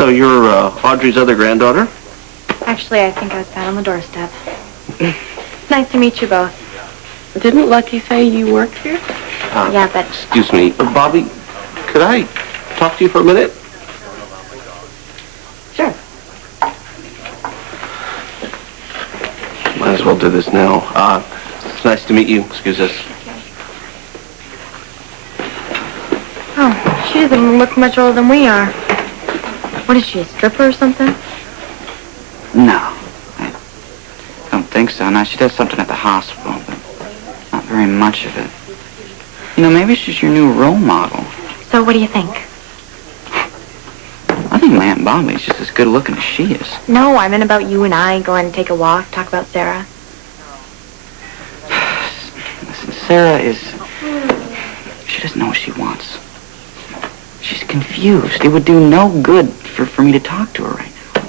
So you're Audrey's other granddaughter? Actually, I think I was found on the doorstep. Nice to meet you both. Didn't Lucky say you worked here? Yeah, but... Excuse me. Bobby, could I talk to you for a minute? Sure. Might as well do this now. It's nice to meet you. Excuse us. Oh, she doesn't look much older than we are. What is she, a stripper or something? No, I don't think so. Now, she does something at the hospital, but not very much of it. You know, maybe she's your new role model. So what do you think? I think my Aunt Bobby's just as good looking as she is. No, I meant about you and I going to take a walk, talk about Sarah. Listen, Sarah is... She doesn't know what she wants. She's confused. It would do no good for me to talk to her right now.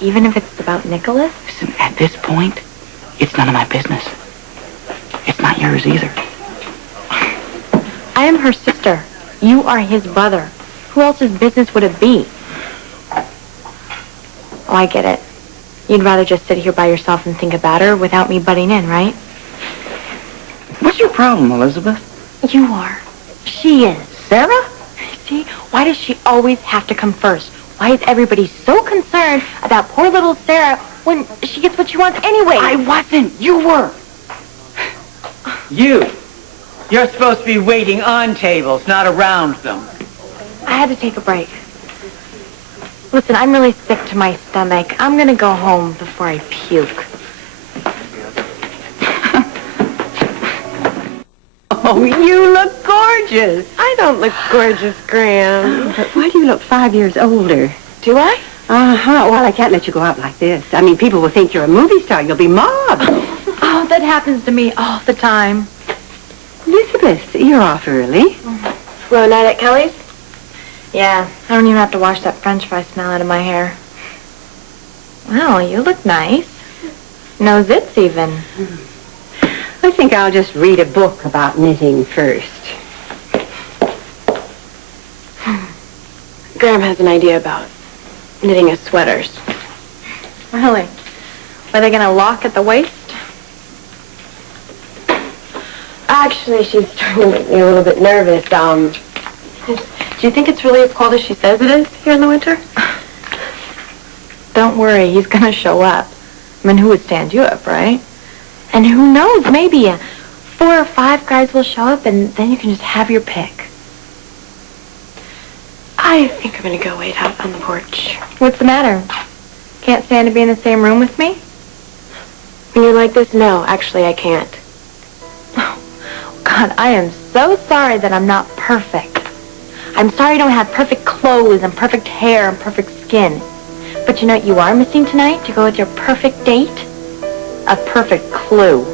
Even if it's about Nikolas? Listen, at this point, it's none of my business. It's not yours either. I am her sister. You are his brother. Who else's business would it be? Oh, I get it. You'd rather just sit here by yourself and think about her without me butting in, right? What's your problem, Elizabeth? You are. She is. Sarah? See, why does she always have to come first? Why is everybody so concerned about poor little Sarah when she gets what she wants anyway? I wasn't. You were. You're supposed to be waiting on tables, not around them. I had to take a break. Listen, I'm really sick to my stomach. I'm gonna go home before I puke. Oh, you look gorgeous. I don't look gorgeous, Graham. But why do you look 5 years older? Do I? Uh-huh. Well, I can't let you go out like this. I mean, people will think you're a movie star. You'll be mobbed. Oh, that happens to me all the time. Elizabeth, you're off early. Slow night at Kelly's? Yeah, I don't even have to wash that French fry smell out of my hair. Wow, you look nice. No zits even. I think I'll just read a book about knitting first. Graham has an idea about knitting us sweaters. Really? Are they gonna lock at the waist? Actually, she's starting to make me a little bit nervous. Do you think it's really as cold as she says it is here in the winter? Don't worry, he's gonna show up. I mean, who would stand you up, right? And who knows, maybe 4 or 5 guys will show up and then you can just have your pick. I think I'm going to go wait out on the porch. What's the matter? Can't stand to be in the same room with me? When you're like this, no, actually I can't. Oh, God, I am so sorry that I'm not perfect. I'm sorry I don't have perfect clothes and perfect hair and perfect skin. But you know what you are missing tonight to go with your perfect date? A perfect clue.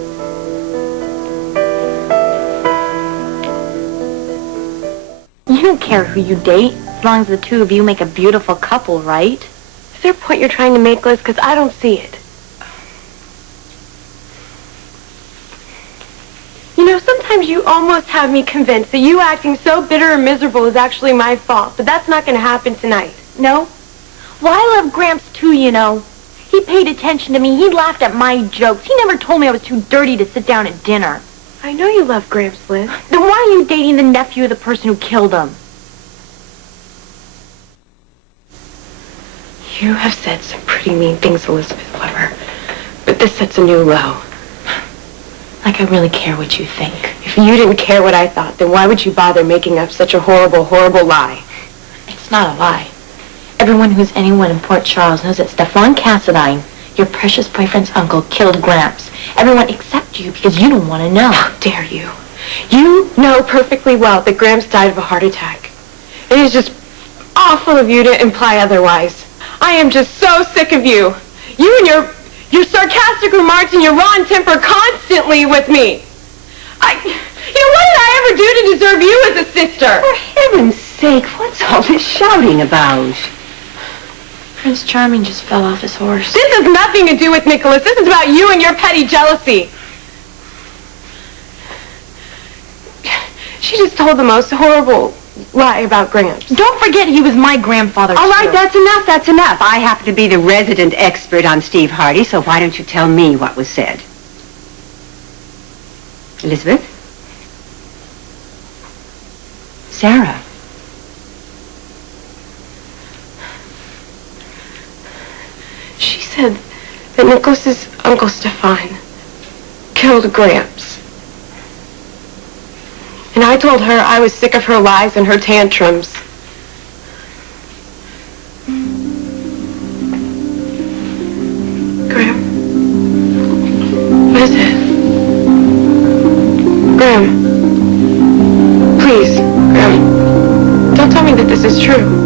You don't care who you date, as long as the two of you make a beautiful couple, right? Is there a point you're trying to make, Liz? Because I don't see it. You know, sometimes you almost have me convinced that you acting so bitter and miserable is actually my fault. But that's not going to happen tonight. No? Well, I love Gramps too, you know. He paid attention to me. He laughed at my jokes. He never told me I was too dirty to sit down at dinner. I know you love Gramps, Liz. Then why are you dating the nephew of the person who killed him? You have said some pretty mean things, Elizabeth Weber. But this sets a new low. Like I really care what you think. If you didn't care what I thought, then why would you bother making up such a horrible, horrible lie? It's not a lie. Everyone who's anyone in Port Charles knows that Stefan Cassadine, your precious boyfriend's uncle, killed Gramps. Everyone except you because you don't want to know. How dare you? You know perfectly well that Gramps died of a heart attack. It is just awful of you to imply otherwise. I am just so sick of you. You and your sarcastic remarks and your raw temper constantly with me. What did I ever do to deserve you as a sister? For heaven's sake, what's all this shouting about? Prince Charming just fell off his horse. This has nothing to do with Nikolas. This is about you and your petty jealousy. She just told the most horrible, lie about Gramps. Don't forget he was my grandfather, All right, too. that's enough. I happen to be the resident expert on Steve Hardy, so why don't you tell me what was said? Elizabeth? Sarah? She said that Nikolas's Uncle Stefan killed Gramps. And I told her I was sick of her lies and her tantrums. Graham? What is it? Graham? Please, Graham, don't tell me that this is true.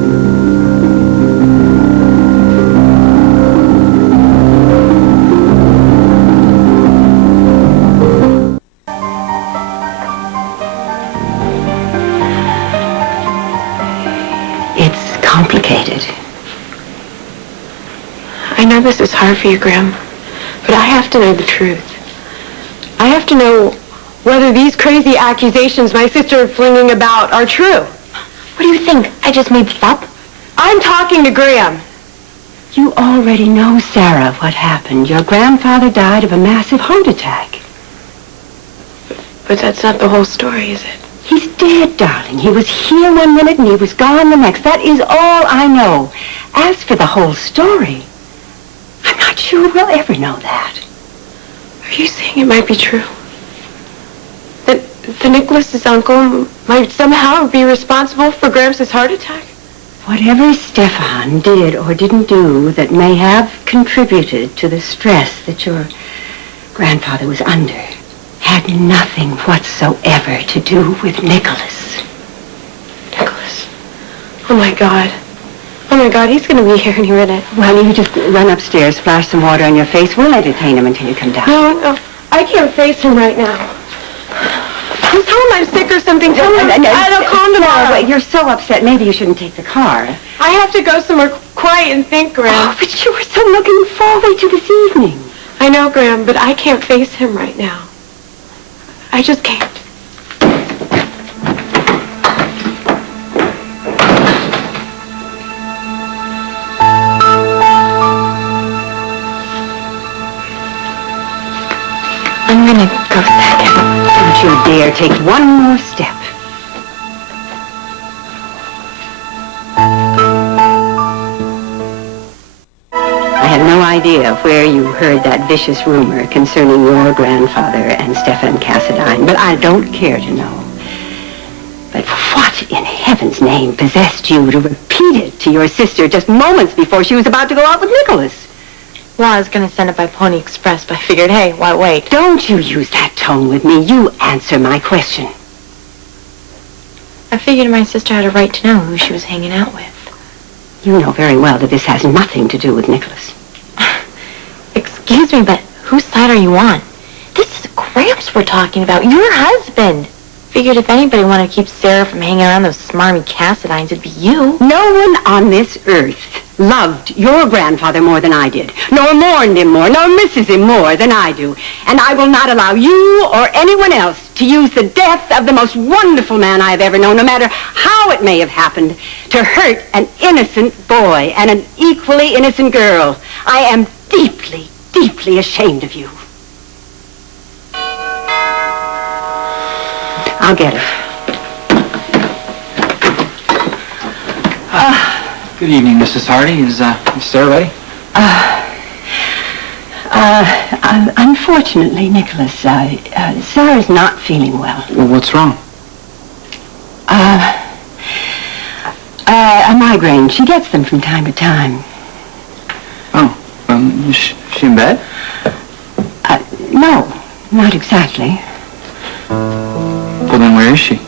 Complicated. I know this is hard for you, Graham, but I have to know the truth. I have to know whether these crazy accusations my sister is flinging about are true. What do you think? I just made this up? I'm talking to Graham. You already know, Sarah, what happened. Your grandfather died of a massive heart attack. But that's not the whole story, is it? He's dead, darling. He was here one minute and he was gone the next. That is all I know. As for the whole story, I'm not sure we'll ever know that. Are you saying it might be true? That Nikolas's uncle might somehow be responsible for Gramps' heart attack? Whatever Stefan did or didn't do that may have contributed to the stress that your grandfather was under had nothing whatsoever to do with Nikolas. Nikolas? Oh my God, he's going to be here any minute. Well, you just run upstairs, splash some water on your face. We'll entertain him until you come down. No, I can't face him right now. Just tell him I'm sick or something. Tell him I'll calm tomorrow. Wait, you're so upset. Maybe you shouldn't take the car. I have to go somewhere quiet and think, Graham. Oh, but you were so looking forward to this evening. I know, Graham, but I can't face him right now. I just can't. I'm gonna go second. Don't you dare take one more step. I have no idea where you heard that vicious rumor concerning your grandfather and Stefan Cassadine, but I don't care to know. But what in heaven's name possessed you to repeat it to your sister just moments before she was about to go out with Nikolas? Well, I was gonna send it by Pony Express, but I figured, hey, why wait? Don't you use that tone with me. You answer my question. I figured my sister had a right to know who she was hanging out with. You know very well that this has nothing to do with Nikolas. Excuse me, but whose side are you on? This is Gramps we're talking about, your husband. Figured if anybody wanted to keep Sarah from hanging around those smarmy Cassadines, it'd be you. No one on this earth loved your grandfather more than I did, nor mourned him more, nor misses him more than I do. And I will not allow you or anyone else to use the death of the most wonderful man I have ever known, no matter how it may have happened, to hurt an innocent boy and an equally innocent girl. I am deeply, deeply ashamed of you. I'll get it. Good evening, Mrs. Hardy. Is Sarah ready? Unfortunately, Nikolas, Sarah's not feeling well. Well, what's wrong? A migraine. She gets them from time to time. Oh, is she in bed? No, not exactly. Well, then where is she?